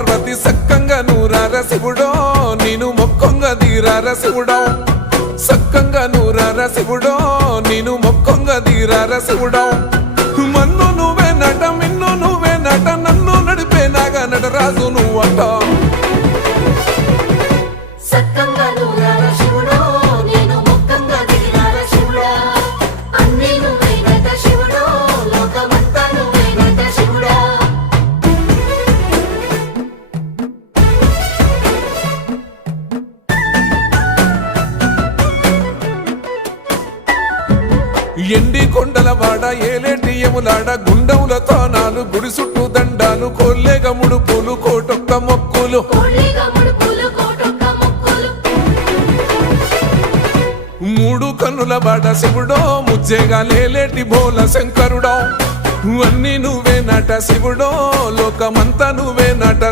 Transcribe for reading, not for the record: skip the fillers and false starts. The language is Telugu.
పార్వతి సక్కంగా నూరార శివుడో నేను మొక్కంగా తీరార శివుడో సక్కంగా నూరార శివుడో నేను మొక్కంగా తీరార శివుడో మన్ను నువ్వే నట మిన్ను నువ్వే నట నన్ను నడిపే నాగా నటరాజు నువ్వట ఎండి కొండలవాడ ఏలేటి యములాడ గుండములతో నాలు గుడి చుట్టూ దండాలు కొల్లేగ ముడుపులు కోటొక్క మొక్కులు మూడు కన్నుల బాడ శివుడో ముజ్జేగా లేలేటి బోల శంకరుడో అన్నీ నువ్వే నట శివుడో లోకమంతా నువ్వే నట